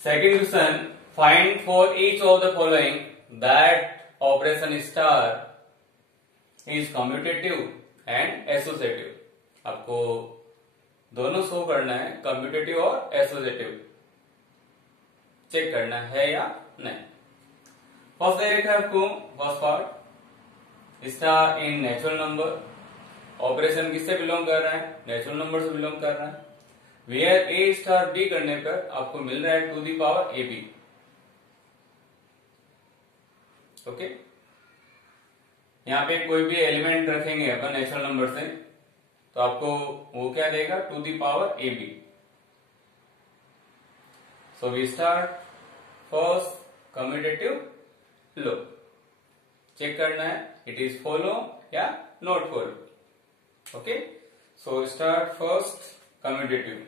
Second question, find for each of the following that operation star is commutative and associative. आपको दोनों शो करना है, कम्यूटेटिव और एसोसिएटिव चेक करना है या नहीं. फर्स्ट दे रखा है आपको, first part star in natural number. Operation किससे बिलोंग कर रहा है? नेचुरल नंबर से बिलोंग कर रहा है. वेयर ए स्टार बी करने पर आपको मिल रहा है to the power a b. Okay, यहां पे कोई भी एलिमेंट रखेंगे अपन नेचुरल नंबर से तो आपको वो क्या देगा? To the power a b. So we start first commutative law. Check करना है इट इज फॉलो या not follow. Okay, so start first commutative.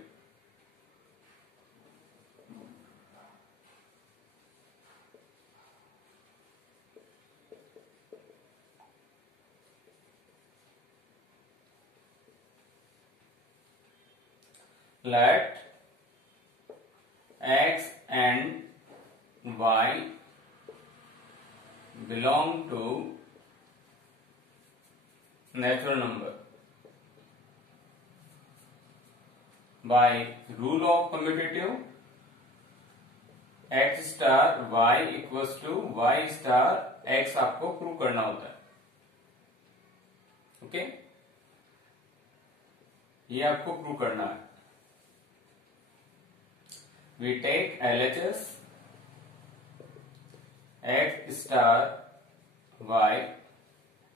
Let x and y belong to natural number. By rule of commutative, x star y equals to y star x आपको प्रूव करना होता है. ओके, ये आपको प्रूव करना है. We take LHS x star y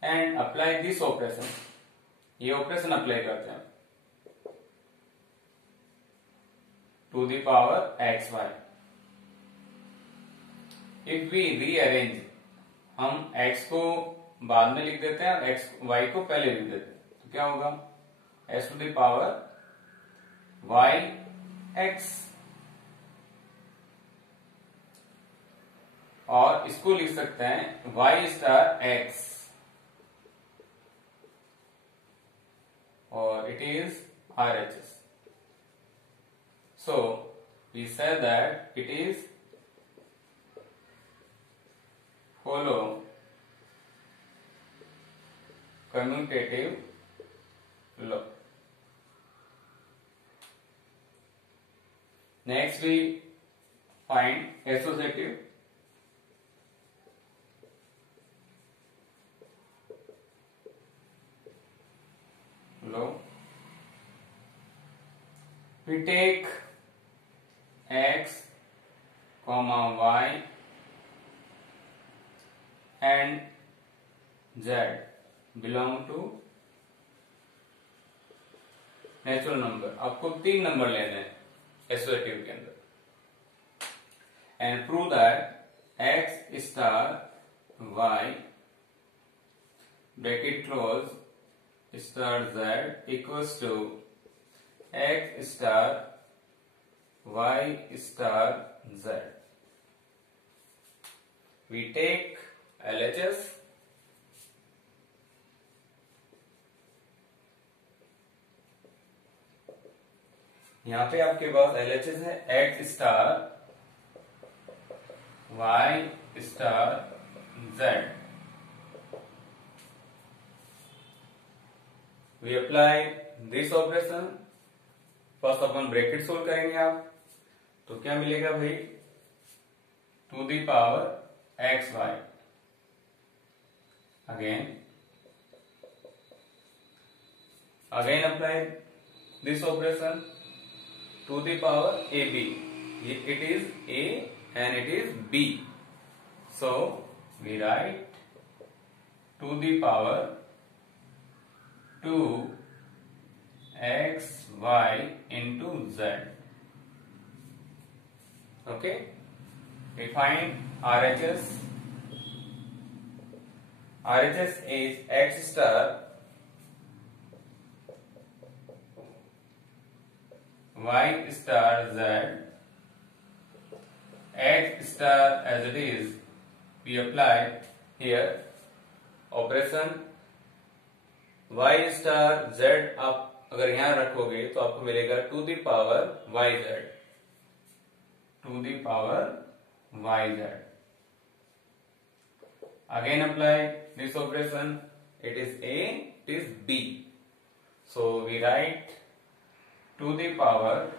and apply this operation. ये operation apply करते हैं to the power x y. If we rearrange, हम x को बाद में लिख देते हैं और x y को पहले लिख देते हैं, तो क्या होगा? x टू द पावर y x. और इसको लिख सकते हैं y स्टार x और it is RHS. So we say that it is follow commutative law. Next we find associative. We take x, y and z belong to natural number. आपको 3 number लेने हैं associative के अंदर. And prove that x star y bracket close star z equals to x star y star z. We take LHS. यहां पे आपके पास LHS है x star y star z. We apply this operation. First अपन bracket solve करेंगे आप, तो क्या मिलेगा भाई? To the power x y. Again apply this operation to the power a b. It is a and it is b. So we write to the power 2 x y into z. Okay, we find RHS. RHS is x star y star z. X star as it is, we apply here operation y star z. आप अगर यहां रखोगे तो आपको मिलेगा to the power y z. to the power yz. Again apply this operation. It is a, it is b. So we write to the power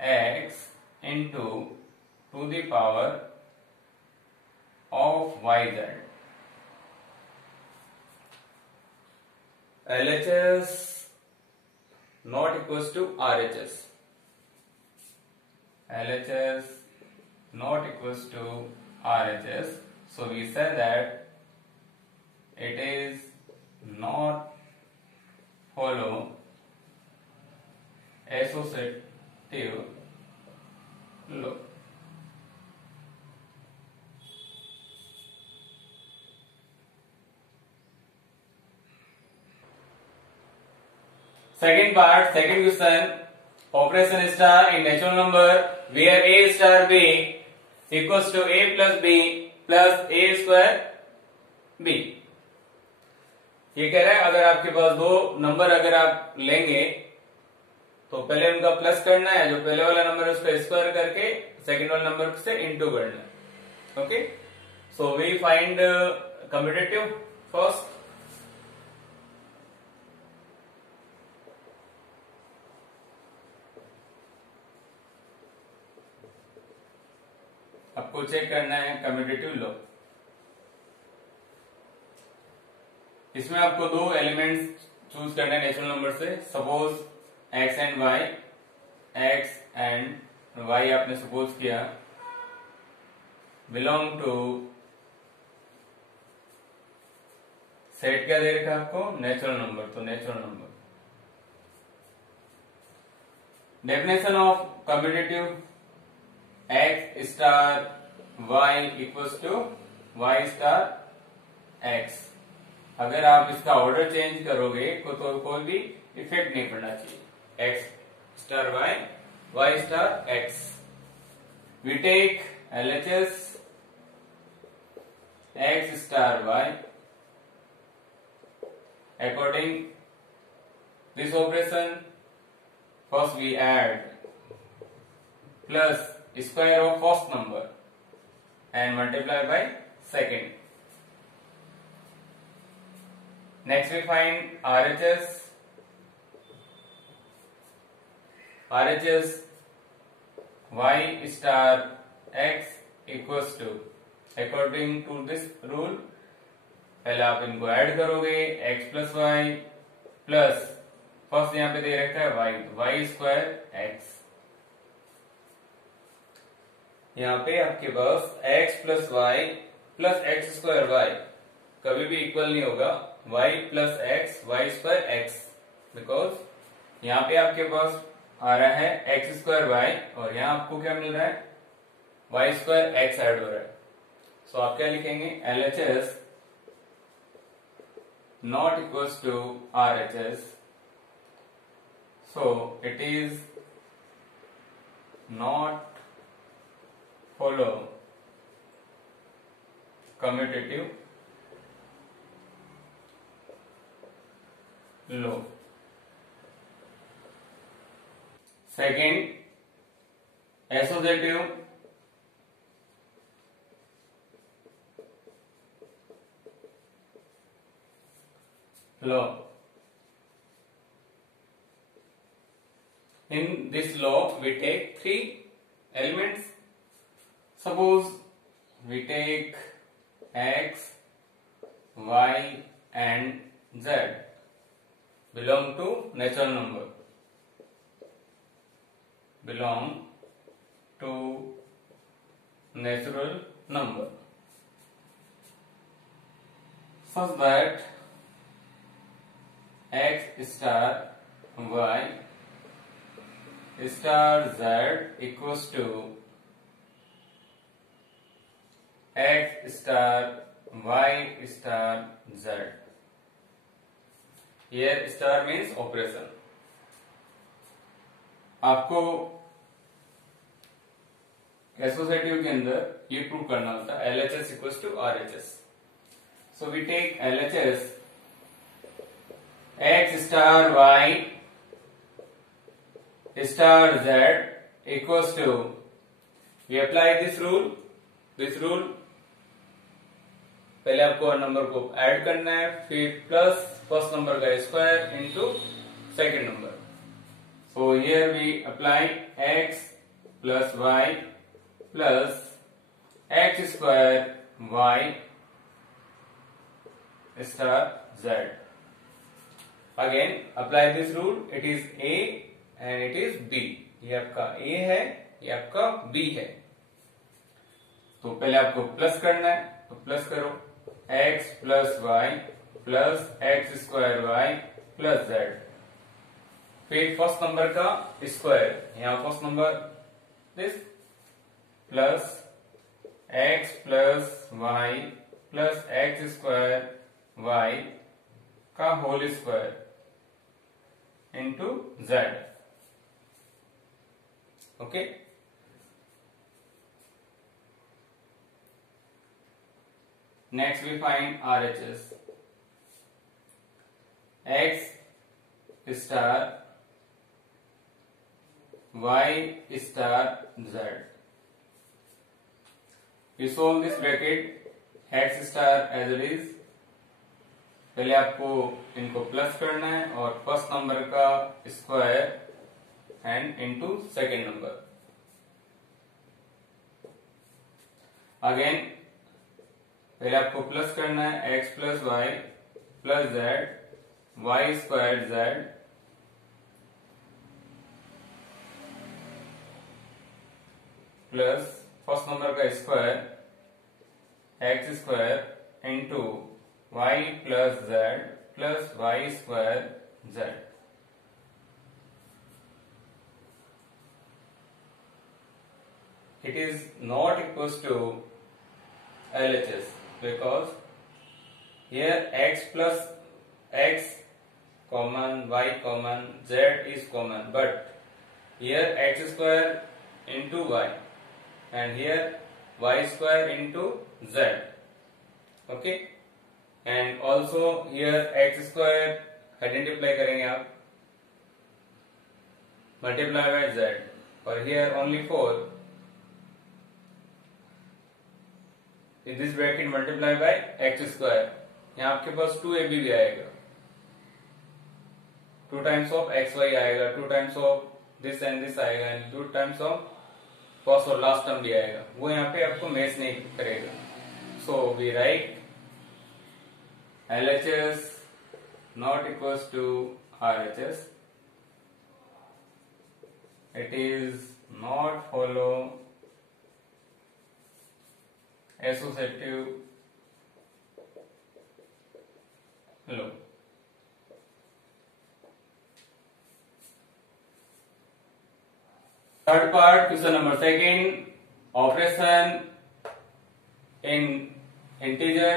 x into to the power of yz. LHS not equals to RHS. LHS not equals to RHS. So we say that it is not follow associative law. Second part, second question, operation star in natural number where a star b equals to a plus b plus a square b. ये कह रहा है अगर आपके पास दो नंबर अगर आप लेंगे तो पहले उनका प्लस करना है, जो पहले वाला नंबर है उसका स्क्वायर करके सेकंड वाला नंबर से इनटू करना है. Okay, so we find commutative first. आपको चेक करना है कम्यूटेटिव लॉ. इसमें आपको दो एलिमेंट्स चूज करने हैं नेचुरल नंबर से. Suppose x and y, x and y आपने सपोज किया बिलोंग टू सेट. क्या दे रखा आपको? Natural number. तो natural number. Definition of commutative x star y equals to y star x. अगर आप इसका ऑर्डर चेंज करोगे तो कोई भी इफेक्ट नहीं पड़ना चाहिए. x star y, y star x. We take LHS x star y according this operation. First we add plus square of first number and multiply by second. Next we find RHS. RHS y star x equals to, according to this rule, पहले आप इनको add करोगे x plus y plus first यहाँ पे दे रखा है y, y square x. यहाँ पे आपके पास x plus y plus x square y कभी भी इक्वल नहीं होगा y plus x y square x, because यहाँ पे आपके पास आ रहा है एक्स स्क्वायर वाई और यहाँ आपको क्या मिल रहा है? वाई स्क्वायर एक्स ऐड हो रहा है. सो आप क्या लिखेंगे? LHS not equals to RHS. So it is not follow commutative law. Second, associative law. In this law, we take three elements. Suppose we take x, y and z belong to natural number. Belong to natural number. Such that x star y star z equals to x star y star z. Here star means operation. आपको associative के अंदर ये prove करना होता है LHS equals to RHS. So we take LHS x star y star z equals to we apply this rule पहले आपको number को ऐड करना है, फिर प्लस फर्स्ट नंबर का square into second number. So here we apply x plus y plus x square y star z. Again apply this rule. It is a and it is b. ये आपका a है, ये आपका b है. तो पहले आपको प्लस करना है, तो प्लस करो x plus y plus x square y plus z. फिर फर्स्ट नंबर का स्क्वायर, यहाँ first number this plus x plus y plus x square y का whole square into z. Okay. Next we find RHS. x star y star z. You solve this bracket x star as it is. पहले आपको इनको plus करना है और first number का square and into second number. Again पहले आपको plus करना है x plus y plus z y square z plus first number का square x square into y plus z plus y square z. It is not equals to LHS because here x plus x common, y common, z is common, but here x square into y and here y square into z. Okay. And also here x square identify करेंगे आप multiply by Z और here only 4 in this bracket multiply by x square. यहाँ आपके पास 2ab भी आएगा, 2 times of x y आएगा, 2 times of this and this आएगा and 2 times of first और लास्ट टर्म भी आएगा. वो यहाँ पे आपको मैच नहीं करेगा. So we write LHS not equals to RHS. It is not follow associative law. Third part, question number 2. Operation in integer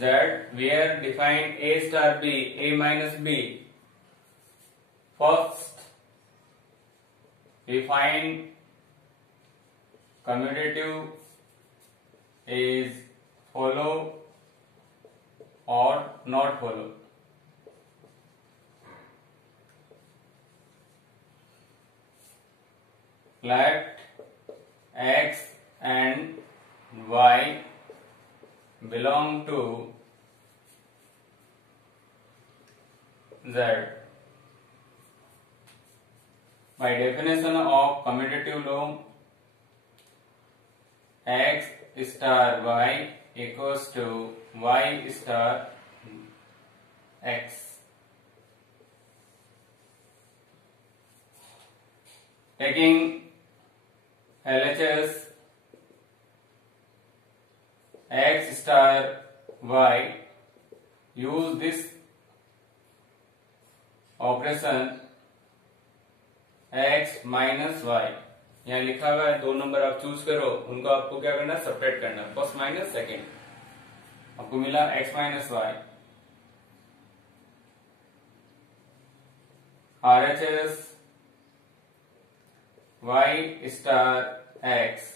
z where define a star b, a minus b. First we find commutative is follow or not follow. Let x and y belong to z. By definition of commutative law, x star y equals to y star x. Taking LHS, x star y, use this operation x minus y. यहाँ लिखा हुआ है 2 नंबर आप चूज करो, उनको आपको क्या करना है, सेपरेट करना है, फर्स्ट माइनस सेकेंड. आपको मिला x minus y. RHS y star x.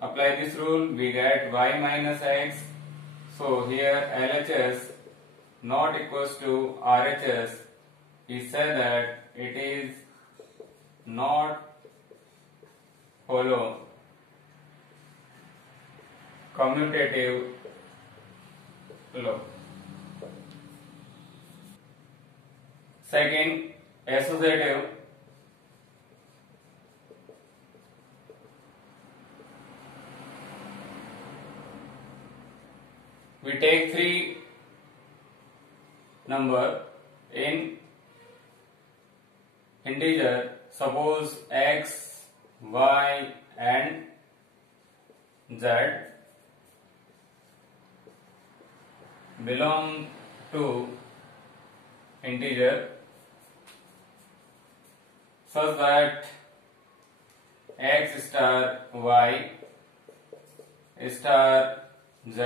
Apply this rule, we get y minus x. So here LHS not equals to RHS. We say that it is not follow commutative law. Second, associative. We take three number in integer. Suppose x, y and z belong to integer such that x star y star z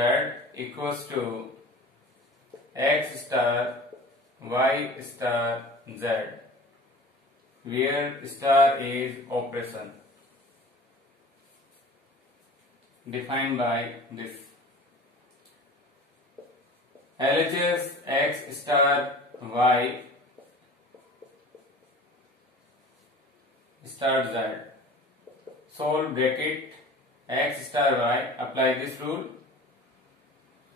equals to x star y star z, where star is operation defined by this. LHS x star y star z. Solve bracket x star y. Apply this rule.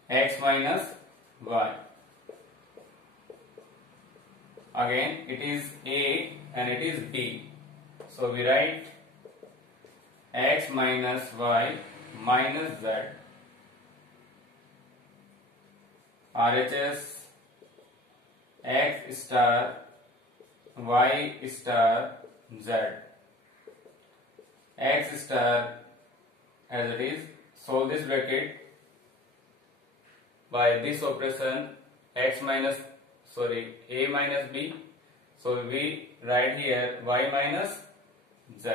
X minus y. Again it is A and it is B. So we write x minus y minus z. RHS x star y star z. X star as it is. Solve this bracket by this operation x minus a minus b. So we write here y minus z.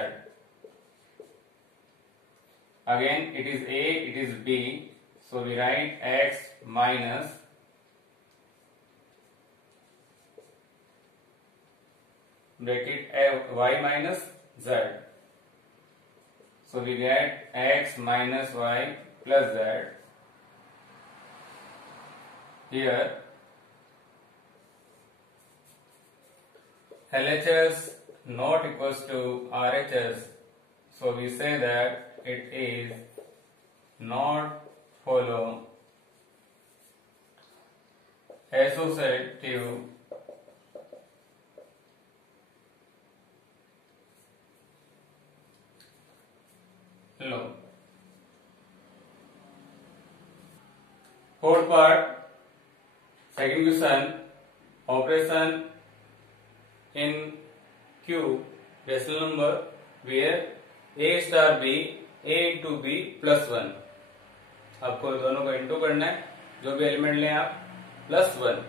Again it is a, it is b. So we write x minus bracket y minus z. So we get x minus y plus z. Here LHS not equals to RHS, so we say that it is not follow associative law. Fourth part, second question, operation in Q rational number where a star b a into b plus 1. आपको दोनों को इंटू करना है, जो भी एलिमेंट लें आप, प्लस 1.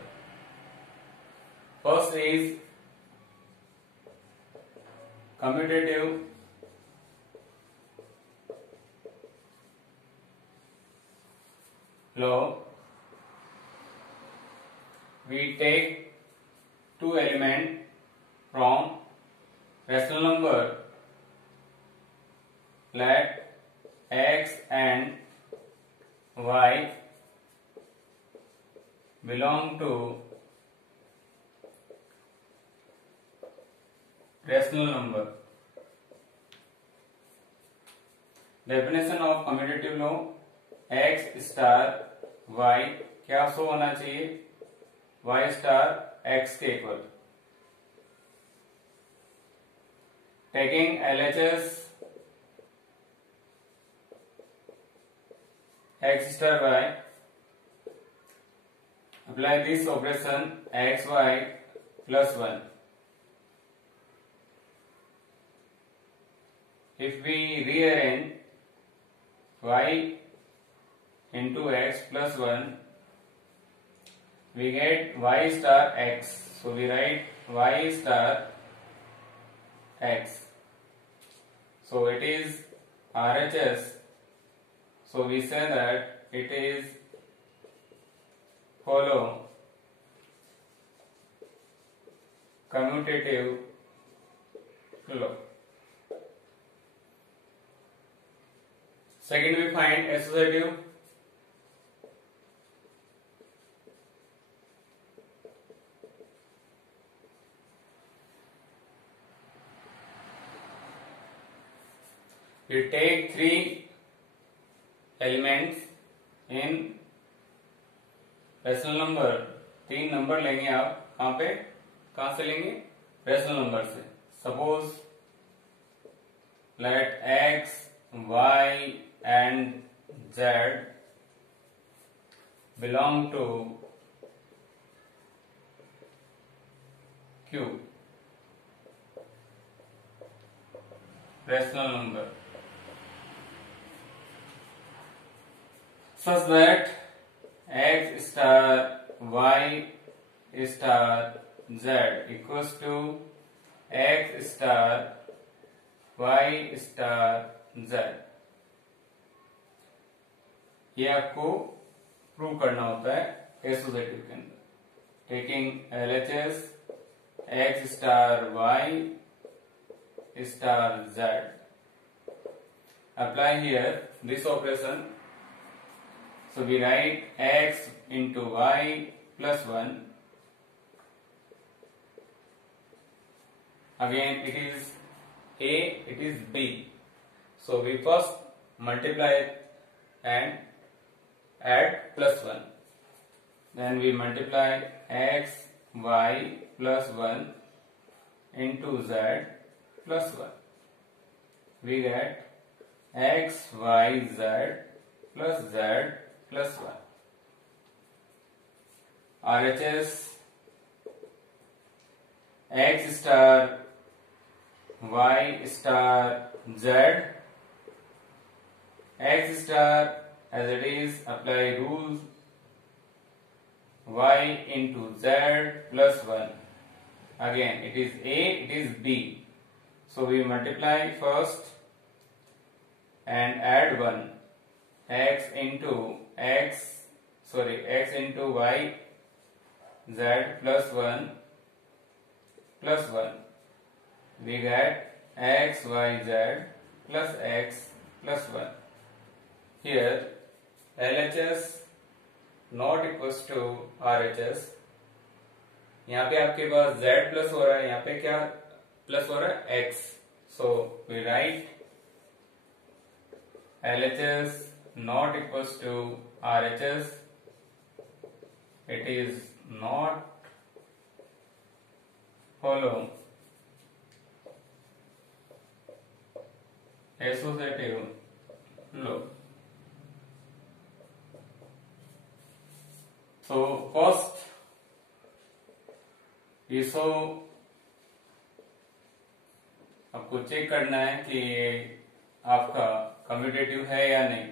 First is commutative law. We take two elements from rational number. Let x and y belong to rational number. Definition of commutative law: x star y क्या शो होना चाहिए? y star x के equal. Taking LHS x star y, apply this operation x y plus 1. If we rearrange y into x plus 1, we get y star x. So we write y star x. So it is RHS. So we say that it is follow commutative law. Second, we find associative. we take three elements in rational number. 3 नंबर लेंगे आप. कहां से लेंगे? Rational number से. Suppose let x, y and z belong to Q, rational number, such that x star y star z equals to x star y star z. ये आपको प्रूव करना होता है एसोसिएटिव के अंदर. Taking LHS x star y star z. Apply here this operation. So we write x into y plus 1. Again it is A, it is B. So we first multiply and add plus 1. Then we multiply x, y plus 1 into z plus 1. We get x, y, z plus z plus 1. RHS x star y star z. X star as it is, apply rules y into z plus 1. Again it is A, it is B. So we multiply first and add 1. X into y z plus 1 plus 1. We get x, y, z plus x plus 1. Here LHS not equals to RHS. यहाँ पे आपके पास z plus हो रहा है, यहाँ पे क्या प्लस हो रहा है? x. So we write LHS not equals to RHS. It is not follow associative law. So first इसको आपको चेक करना है कि ये आपका कम्यूटेटिव है या नहीं.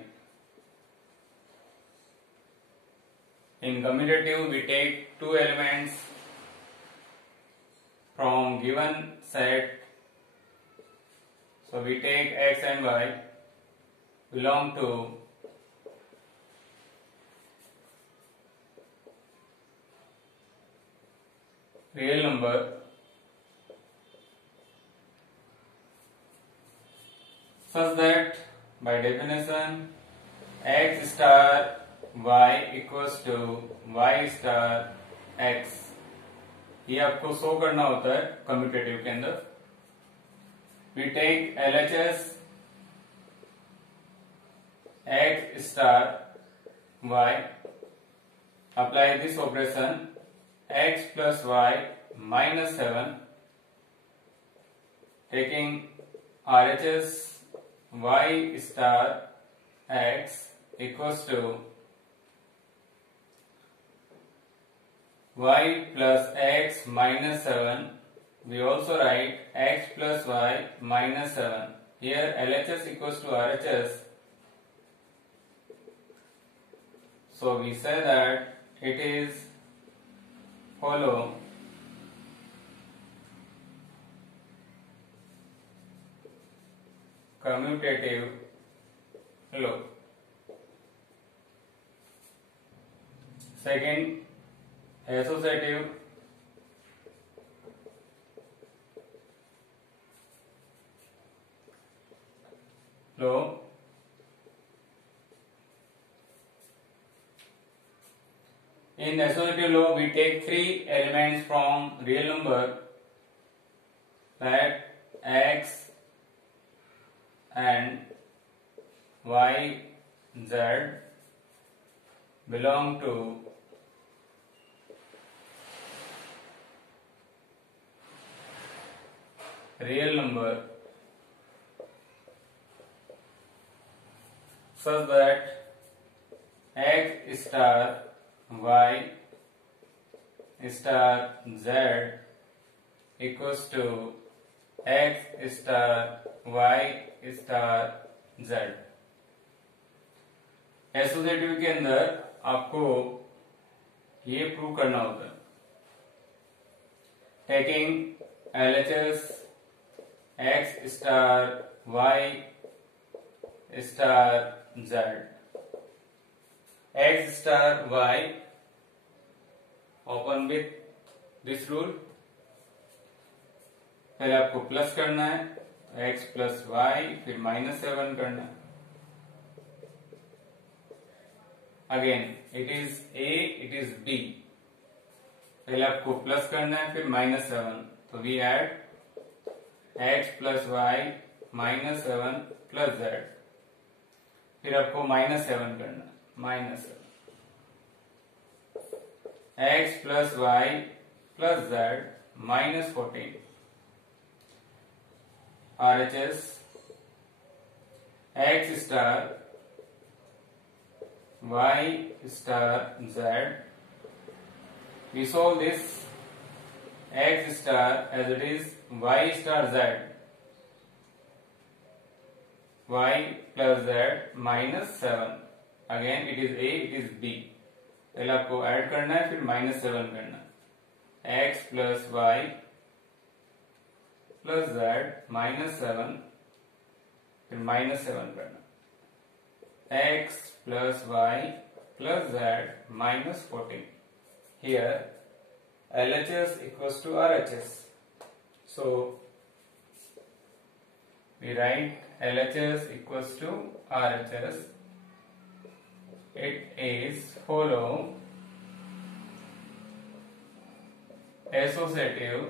In commutative we take two elements from given set. So we take x and y belong to real number such that by definition x star y equals to y star x. ये आपको शो करना होता है कम्यूटेटिव के अंदर. We take LHS x star y, apply this operation x plus y minus 7, taking RHS y star x equals to y plus x minus 7. We also write x plus y minus 7. Here LHS equals to RHS. So we say that it is follow commutative law. Second, associative law. In associative law, we take three elements from real number, that x, and y z belong to real number such that x star y star z equals to x star y star z। Associative के अंदर आपको ये prove करना होता है, taking LHS x star y star z, x star y open with this rule, पहले आपको plus करना है x प्लस y, फिर -7 करना है। Again it is a, it is b, पहले आपको प्लस करना है फिर -7, तो we add x plus y -7 plus z, फिर आपको -7 करना है, -7 x plus y plus z -14, RHS x star y star z, we solve this x star as it is y star z, y plus z -7, again it is a, it is b, पहले आपको ऐड करना है फिर -7 करना है, x plus y plus z -7 फिर -7 करना, x plus y plus z -14. Here LHS equals to RHS. So we write LHS equals to RHS. It is follow associative